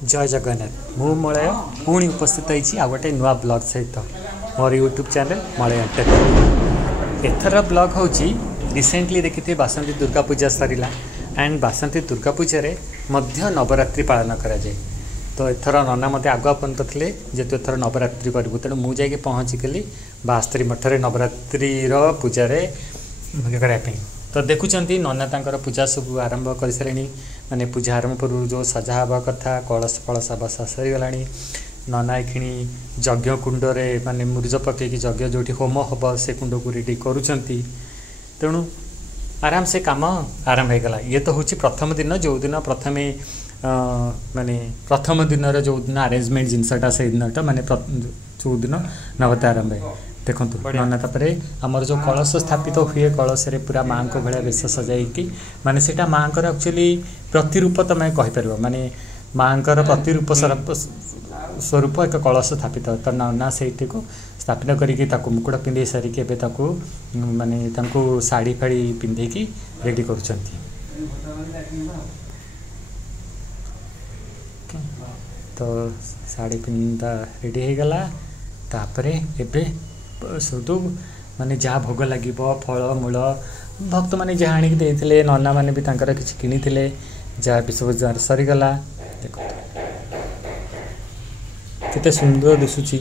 जय जगन्नाथ मु मलय पुणी उपस्थित होती आ गोटे नुआ ब्लॉग सहित मोर यूट्यूब चैनल मलय टेक। एथर ब्लॉग हूँ रिसेंटली देखिए बासंती दुर्गा पूजा सरिला एंड बासंती दुर्गा पूजा रे मध्य नवरात्रि पालन करा जाए। तो एथर नना मत आगुआ पंत थे जेतु एथर नवरात्रि करूँ तेणु मुझे पहुँचिकली बास्तरी मठरे नवरात्रि पूजा करने। तो देखुं नना तांकर पूजा सब आरंभ कर सारे माने पूजा आरंभ पूर्व जो सजा हवा कथा कलश फलश बसा सरीगला। नना एखिणी यज्ञ कुंड रे माने मुरुज पकईकि यज्ञ जो होम हम से कुंड को रेडी करुँच तेणु आराम से काम आरंभ होगला। ये तो हूँ प्रथम दिन जो दिन प्रथमे माने प्रथम दिन जो दिन आरेंजमेंट जिनसटा से दिनटा माने जो दिन नवता आरंभ है। देखो नना तापरे आमर जो कलश स्थापित हुए कलश रे पूरा माँ को भाया बेश सजाइकी माने सेटा माँ एक्चुअली प्रतिरूप तुम कहीपर माने माँ प्रतिरूप स्वरूप एक कलश स्थापित। तो नना से को स्थापित करके मुकुट पिंधे सारिकी माने शाढ़ी फाड़ी पिंधेकी रेडी कर। तो शाढ़ी पिंधा रेडी हो गला तापरे एबे सुधु माने जहाँ भोग लगे फल मूल भक्त मैंने जहाँ आणिक देते नना मैंने भी किसी किनी जहाँ भी सब सरीगला। देखो केते सुंदर दिशुची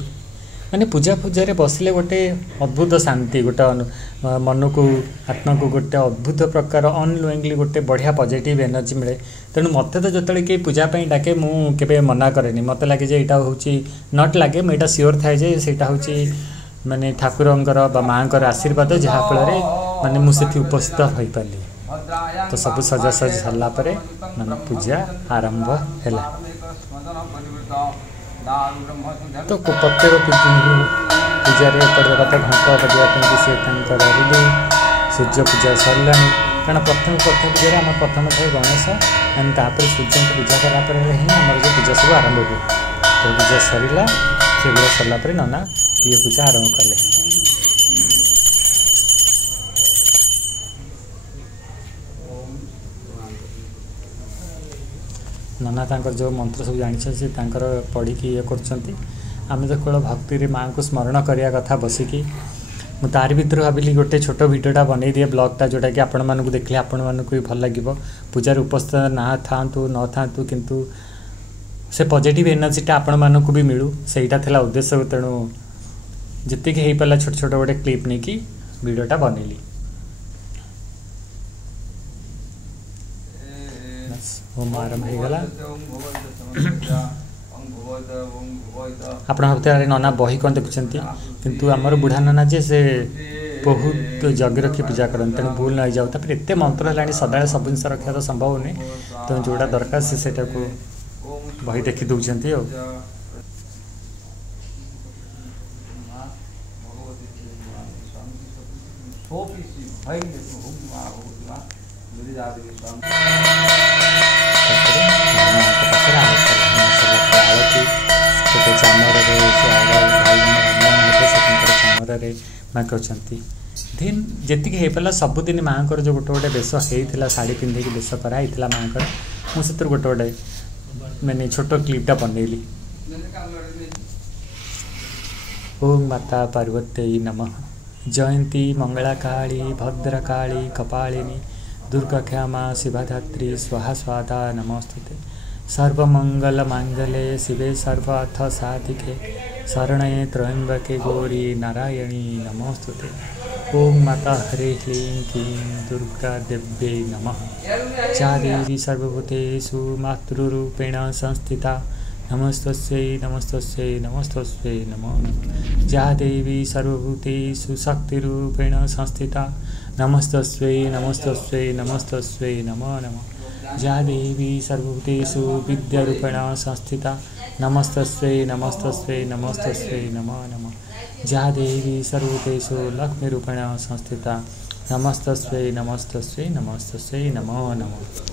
माने पूजा पूजा बसिले गोटे अद्भुत शांति गोटे मन को आत्मा को गोटे अद्भुत प्रकार अनलोइंगली गोटे बढ़िया पॉजिटिव एनर्जी मिले। तेणु मत तो जो कि पूजापी डाके मुझे मना कैनि मत लगे यहाँ हूँ नट लगे मुझा सियोर थाए जे हूँ माने ठाकुरंकर बा माँकर आशीर्वाद जहाँफल माने मुझे उपस्थित हो पारि। तो सब सजा सज सारापर माने पूजा आरंभ है। तो प्रत्येक पूजा एपटे घंट बजापी सी रेडी सूर्य पूजा सरला कारण प्रथम पूजा आम प्रथम थे गणेश एंड तापर सूर्य को पूजा करापर ही आम जो पूजा सब आरंभ हुए। तो पूजा सरला से सरला नना ये पूजा आरंभ कले। नना तांकर जो मंत्र सब जानी से पढ़ी ये करें तो केवल भक्ति माँ को स्मरण करने कथा बसिकी मुझे तार भर भाविली गोटे छोट भिडटा बन दिए ब्लॉगटा जोटा कि आपण मानक देखले आपण मानक भी भल लगे पूजार उपस्थित ना था न था किंतु से पॉजिटिव एनर्जीटा आपण मानक भी मिलू सेटा थिला उद्देश्य। तेणु जितक हो पाला छोट छोट गोटे क्लिप नहीं कि वीडियोटा बनैली। होम आरंभ होगला। आप भावते नना बही कौन देखुं किंतु आमर बुढ़ा नना जे से बहुत जग रखी पूजा करते तेणु भूल नहीं जाऊ तापर एत मंत्र है सदा सब जिन रखा तो संभव नहीं। तो जोड़ा दरकार से बही देखी दौरान माँ कहते दिन जी हो पाला सबुदिन माँ को जो गोटे गोटे बेश होता शाढ़ी पिंधिकी बेश कराई माँ को मुझे गोटे गोटे मैंने छोट क्लिपटा बनैली। ओम माता पार्वती नमः जयंती मंगला काली भद्रकाली कपालिनी दुर्गा क्षमा शिवधात्री स्वाहा स्वाहा नमोस्तुते सर्वमंगल मांगल्ये शिवे सर्वार्थ साधिके शरणे त्र्यंबके गौरी नारायणी नमोस्तुते। ओम माता हरे ह्लीं क्लीं दुर्गा देव्यै नमः जा देवी सर्वभूतेषु मातृरूपेण संस्थिता नमस्तस्यै नमस्तस्यै नमस्तस्यै नमो नमः। जा देवी सर्वभूतेषु शक्तिरूपेण संस्थिता नमस्तस्यै नमस्तस्यै नमस्तस्यै नमो नमः। जा देवी सर्वभूतेषु विद्यारूपेण संस्थिता नमस्तस्यै नमस्तस्यै नमस्तस्यै नमो नमः। जा देवी सर्वभूतेषु लक्ष्मीरूपेण संस्थिता नमस्तस्यै नमस्तस्यै नमस्तस्यै नमो नमः।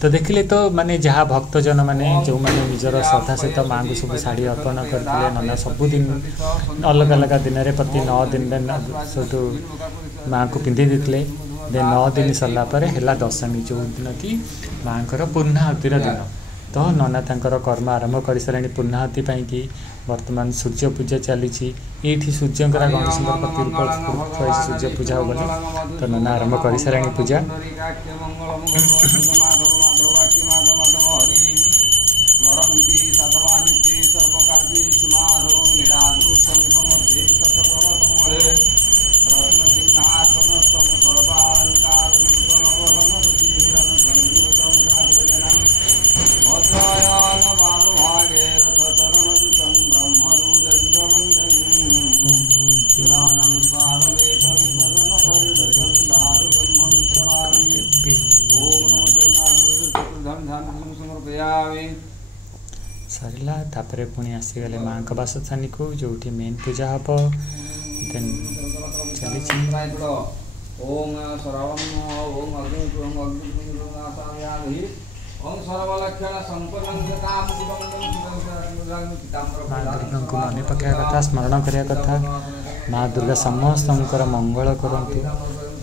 तो देखिले तो माने जहाँ भक्तजन माने जो माने निजर श्रद्धा सहित माँ को सब शाढ़ी अर्पण करते नना सबुदिन अलग अलग दिन में प्रति 9 दिन सब माँ को पिंधि देते 9 दिन सरला है दशमी जो दिन कि माँ पूर्णाहुतिर दिन तो नना तांकर कर्म आरंभ कर सारे पूर्णाहुति कि वर्तमान सूर्य पूजा चली ये सूर्यकर गणेश प्रतिरूप सूर्य पूजा हो गले तो नना आरंभ कर सारे पूजा सरला तापरे पुणी आसीगले माँ का बासस्थानी को जो मेन पूजा हम देन चली ओम माँ दुर्गा को मन पकड़ा कथा स्मरण करिया कथा माँ दुर्गा समस्त मंगल करंतु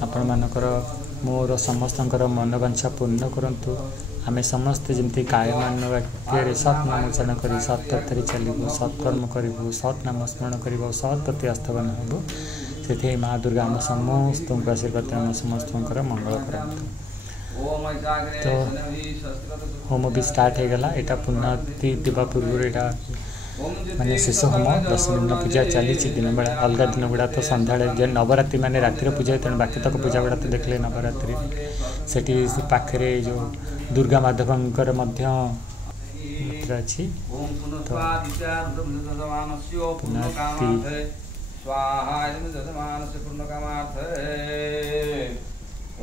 आपण मानकर मोर समस्त मनोवांछा पूर्ण करंतु आमे समस्त जमती कायमान वाक्य सत् नाम उच्चारण कर सत् पथरे चलू सत्कर्म करूँ सत् नाम स्मरण कर सत् प्रति आस्थावान हबू से माँ दुर्गा आम समस्त आशीर्वाद आम समस्त मंगल करंतु तो होम भी स्टार्ट हो गला यहाँ पूर्णाहुति देवा पूर्व यहाँ माने शेष होम 10 दिन पूजा चली दिन बेला अलग दिन गुड़ा तो सन्ध्या नवरात्रि माने रातिर पूजा तेणु बाकी तक पूजा गुड़ा तो देखले नवरात्रि सेठी पाखे जो दुर्गा माधवंकर मंत्र अच्छी तो पूर्णाहुति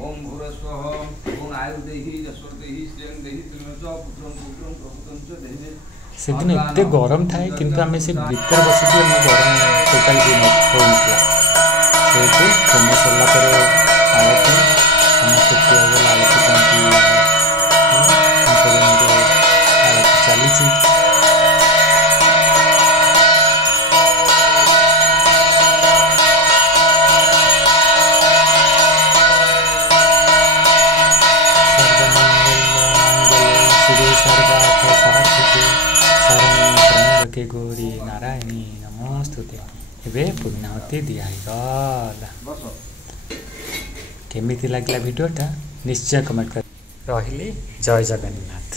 ओम भूरस्वः ओम आयुर्देहि जस्वर्देहि श्रियं देहि त्रिलोचः पुत्रं पुत्रं प्रभुतं च देहि से दिन एते गरम थाए किंतु आम से भीतर बसिक गरम टोटाल भी होता से होम सरला आरती समस्त किया आरती आरती चली के गौरी नारायणी नमोस्तुते एबे पूर्णाहुति दिगला केमिति लागला वीडियोटा निश्चय कमेंट कर रही जय जगन्नाथ।